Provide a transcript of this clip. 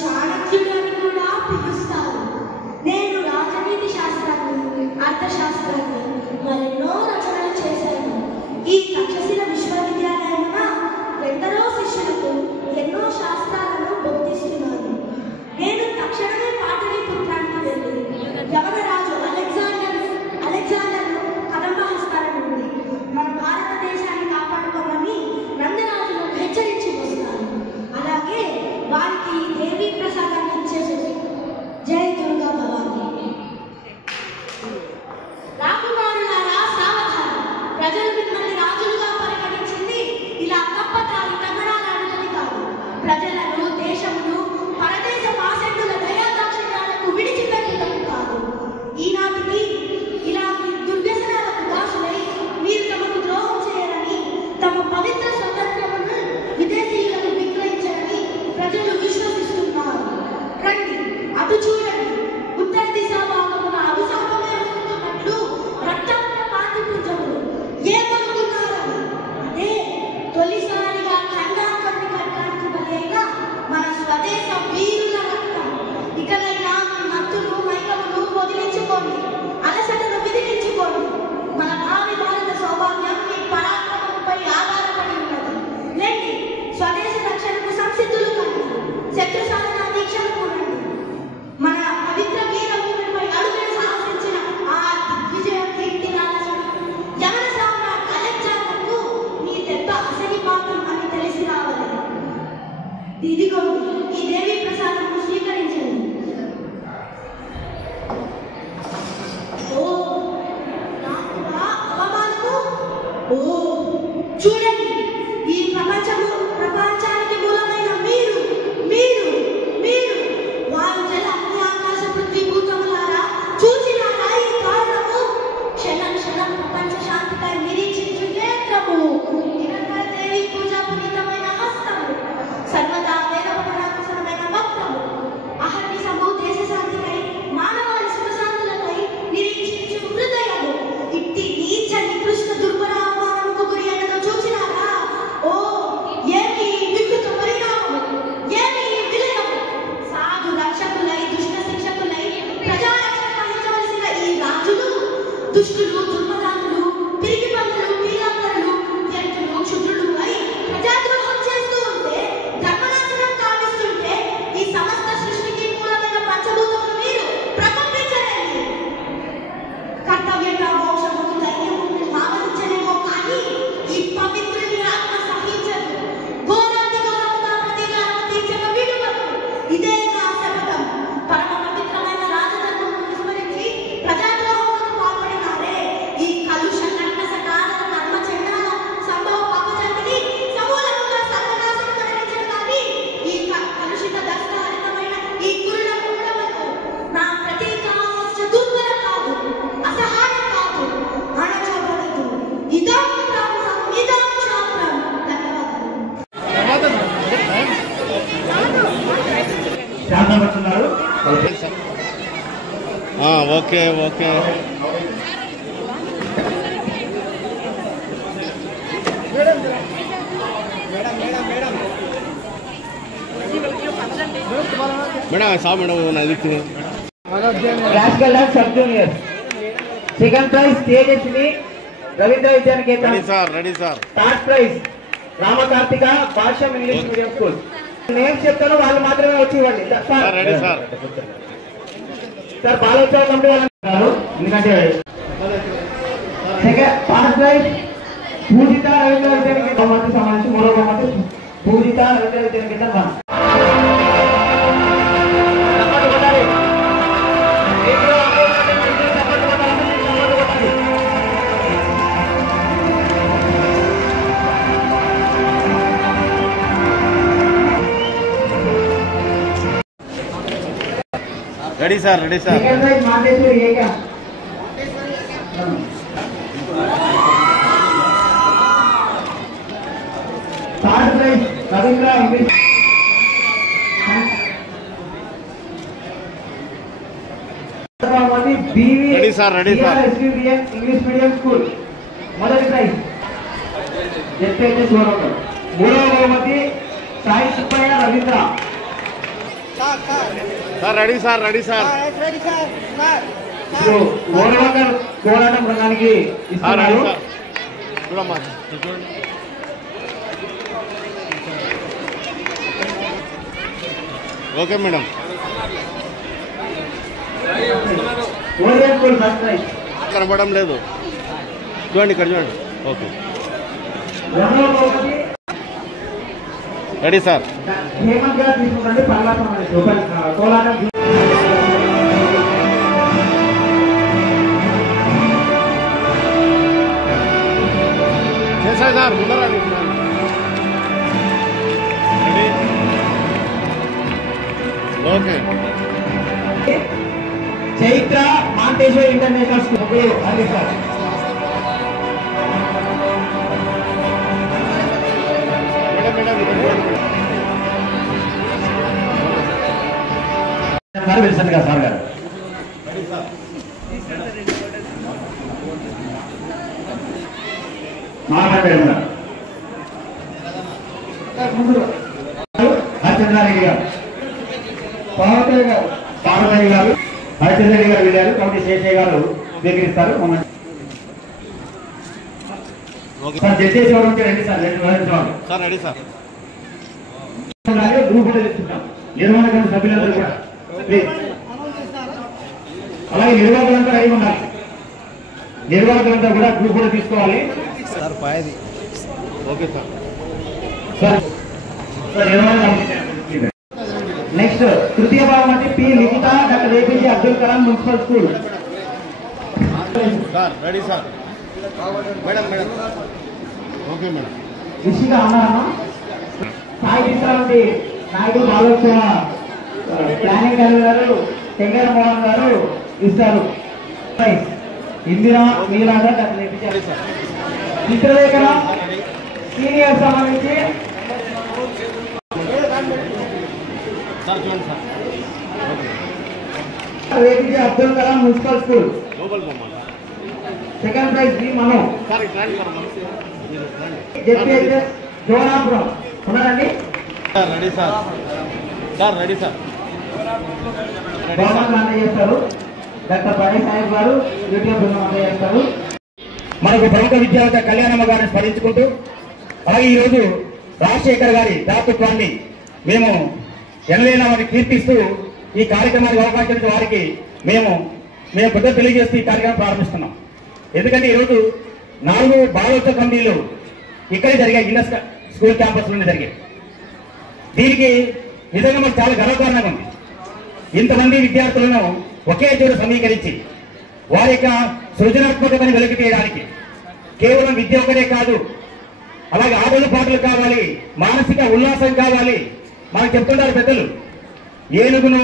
చాణక్యుడు అని కూడా పిలుస్తారు. నేను రాజనీతి శాస్త్రాన్ని, అర్థశాస్త్రాన్ని మరెన్నో రచనలు చేశాను. ఈ తక్షశిల విశ్వవిద్యాలయమున ఎందరో శిష్యులకు ఎన్నో శాస్త్రాలను బోధిస్తున్నాను. నేను తక్షణమే పాటలీపుత్రానికి వెళ్ళి యవనరాజు అలెగ్జాండర్ను కదంబహస్తాల నుండి మన భారతదేశాన్ని కాపాడుకోమని నందరాజును హెచ్చరించి వస్తాను. అలాగే వారికి దేవీ ప్రసాదాన్ని ఇచ్చేసేసి జై దుర్గా భవాని. రాకుమారులారా సావధానం, ప్రజలు మిమ్మల్ని రాజులుగా పరిగణించింది ఇలా తప్పతాలి తగడాలాడని కాదు. ప్రజలను, దేశమును పరదేశ పాసెండుల దయాదాక్షిణ్యాలకు విడిచిపెట్టడం కాదు. ఈనాటికి ఇలాంటి దుర్వ్యసనాలకు దాసులై మీరు తమకు ద్రోహం చేయరని, తమ పవిత్ర స్వతంత్రమును విదేశీయులకు విక్రయించరని ప్రజలు విశ్వసిస్తున్నారు. రండి, అటు చూడండి. ఉత్తర దిశ భాగమున అభిశాపమే వస్తున్నట్లు రక్తమున పాండిపుత్రములు ఏమనుకున్నారని. అదే తొలిసారిగా ఖండాంకరుని ఖడ్గానికి బలైన మన స్వదేశ వీరుల రక్తం. ఇకనైనా మీ మత్తులు మైకములు వదిలించుకోండి, అలసటను విదిలించుకోండి. మన భావి భారత సౌభాగ్యం మీ పరాక్రమంపై ఆధారపడి ఉన్నది. లేండి, స్వదేశ రక్షణకు సంసిద్ధులు కండి, శత్రు సాధన దీక్షలు కూడండి. మన పవిత్ర వీర భూమిపై అడుగులు సాహసించిన ఆ దిగ్విజయ కీర్తి రాజసం యవన సామ్రాట్ అలెగ్జాండర్కు నీ దెబ్బ అసలి పాపం అని తెలిసి రావాలి. ఇదిగో ఈ దేవీ ప్రసాదము స్వీకరించండి. ఓ నాకురా అవమానము. ఓ చూడండి, ఈ ప్రపంచానికి మూలమైన మీరు మీరు మీరు వాయు జల అగ్ని ఆకాశ పృథ్వీ భూతములారా, చూచినారా ఈ కారణము? క్షణం క్షణం ప్రపంచ శాంతిపై నిరీక్షించు నేత్రము, నిరంతర దేవి పూజ పునీతమైన హస్తము, సర్వదా వేదోపరాకుశలమైన వక్రము, అహర్నిశము దేశ శాంతిపై మానవాళి సుఖశాంతులపై నిరీక్షించు హృదయము. ఇట్టి నీచ నికృష్ట దుర్భర అవమానముకు గురి అన్నదో చూచినారా? ఓ ఏమి వికృత పరిణామము, ఏమి విలయము! సాధు రక్షకులై దుష్ట శిక్షకులై ప్రజారక్షణ వహించవలసిన ఈ రాజులు దుష్టులు, దుర్మదానులు, పిరికి పందులు, పీలాంతరులు, వ్యక్తులు, క్షుద్రులు అయి ప్రజాద్రోహం చేస్తూ ఉంటే, ధర్మనాశనం కావిస్తుంటే ఈ సమస్త సృష్టికి మూలమైన పంచభూతములు మీరు ప్రకంపించలేండి. కర్తవ్యంగా మోక్షముకు ధైర్యము ఆవరించలేమో కానీ ఈ పవిత్రుని ఆత్మ సహించదు. ఘోరాతి ఘోరముగా ప్రతీకారం తీర్చక విడువదు. ఇదే నా శపథం. పరమ పవిత్రమైన రాజధర్మమును విస్మరించి ప్రజాద్రోహములకు పాల్పడినారే ఈ కలుష కర్ణస కారణ కర్మ చండాల సంభవ పాపజాతిని సమూలముగా సర్వనాశనం కలిగించను కానీ ఈ కలుషిత దర్శనహరితమైన ఈ కురుల కుండలకు నా ప్రతీకార దుర్బల కాదు, అసహాయం కాదు, అణచబడదు. ఇదం బ్రహ్మం ఇదం శాస్త్రం. ధన్యవాదాలు. Okay okay. మేడం సా మేడం నదికి sub junior second prize Tejaswi Ravindra Vidyaniketan. Ready sir. Third prize Ramakarthika Bhashyam English medium school. Names చెప్తాను, వాళ్ళు మాత్రమే వచ్చి ఇవ్వండి. Ready sir. Sir Balotsava committee వాళ్ళు ఎందుకంటే ఫస్ట్ ప్రైజ్ పూజిత రవీంద్ర విద్యానికేతన్ సంబంధించి మూడో బహుమతి Poojitha Ravindra Vidyaniketan 1. Ready sir. Second prize Montessori ఏక. Third prize Ravindra English. Ready sir. English medium school. మొదటి ప్రైజ్ ఎస్పీఎస్ మూడవ బహుమతి Sai Subbaiah Ravindra. Sir ready sir ready sir ఇప్పుడు ఓరవకర్ పోరాటం రంగానికి రెడీ ఇస్తున్నారు. సార్ చూడమ్మా చూడండి. Okay madam. Orion school first prize. కనపడడం లేదు, చూడండి ఇక్కడ చూడండి. ఓకే రెండవ బహుమతి రెడీ సార్. హేమంత్ గారు తీసుకుంటే కోలాటం చేశారు సార్ ముందరండి. Ready okay. Chaitra Montessori international school అదే sir. Madam madam sir Wilson గారు సార్ గారు మేడం గారు హరిచంద్రారెడ్డి గారు పార్వతయ్య గారు హరిచంద్రారెడ్డి గారు వెళ్ళారు కాబట్టి శేషయ్య గారు స్వీకరిస్తారు. ఓకే సార్ జడ్జెస్ ఎవరు ఉంటే రండి sir. Sir ready sir. Group photo తీసుకుంటాం నిర్మాణ కమిటీ సభ్యులందరూ కూడా ప్లీజ్. అలాగే నిర్వాహకులంతా రెడీ ఉండాలి. నిర్వాహకులంతా కూడా గ్రూప్ ఫోటో తీసుకోవాలి సార్ పాయది. Okay sir. సార్ నిర్మాణ కమిటీ. నెక్స్ట్ తృతీయ బహుమతి P Likhitha doctor APJ Abdul Kalam municipal school. Sir ready sir. Madam madam okay madam. రిషిగా అన్నారమ్మా. సాయి విశ్రాంతి నాయుడు ఆలోచన ప్లానింగ్ గారు తెంగర మోహన్ గారు ఇస్తారు. ఇందిరా మీలాగా డాక్టర్ ఏపీజే చిత్రలేఖన సీనియర్ సంబంధించి సార్ చూడండి sir. APJ Abdul Kalam municipal school లోపల బొమ్మ సెకండ్ ప్రైజ్ బి మనో. సార్ ఇట్లా మీరు జెడ్పీహెచ్ఎస్ జోనాపురం ఉన్నారండి. Sir ready sir. Sir ready sir. Ready sir. బహుమతులు అందజేస్తారు. డాక్టర్ పని సాహెబ్ గారు యూట్యూబ్ బృందం అందజేస్తారు. మనకు ప్రముఖ విద్యావేత్త కళ్యాణమ్మ గారిని స్మరించుకుంటూ అలాగే ఈరోజు రాజశేఖర్ గారి దాతృత్వాన్ని మేము ఎనలేనా వారిని కీర్తిస్తూ ఈ కార్యక్రమానికి అవకాశం ఇచ్చిన వారికి మేము పెద్ద తెలియజేస్తూ ఈ కార్యక్రమం ప్రారంభిస్తున్నాం. ఎందుకంటే ఈరోజు 4 బాలోత్సవ కమిటీలు ఇక్కడే జరిగాయి. గిన్నెస్ స్కూల్ క్యాంపస్ లోనే జరిగాయి. దీనికి నిజంగా మాకు చాలా గర్వకారణంగా ఉంది. ఇంతమంది విద్యార్థులను ఒకే చోట సమీకరించి వారి యొక్క సృజనాత్మకతను వెలికి తీయడానికి కేవలం విద్య ఒకటే కాదు, అలాగే ఆటలు పాటలు కావాలి, మానసిక ఉల్లాసం కావాలి. మనకు చెప్తుంటారు పెద్దలు, ఏనుగును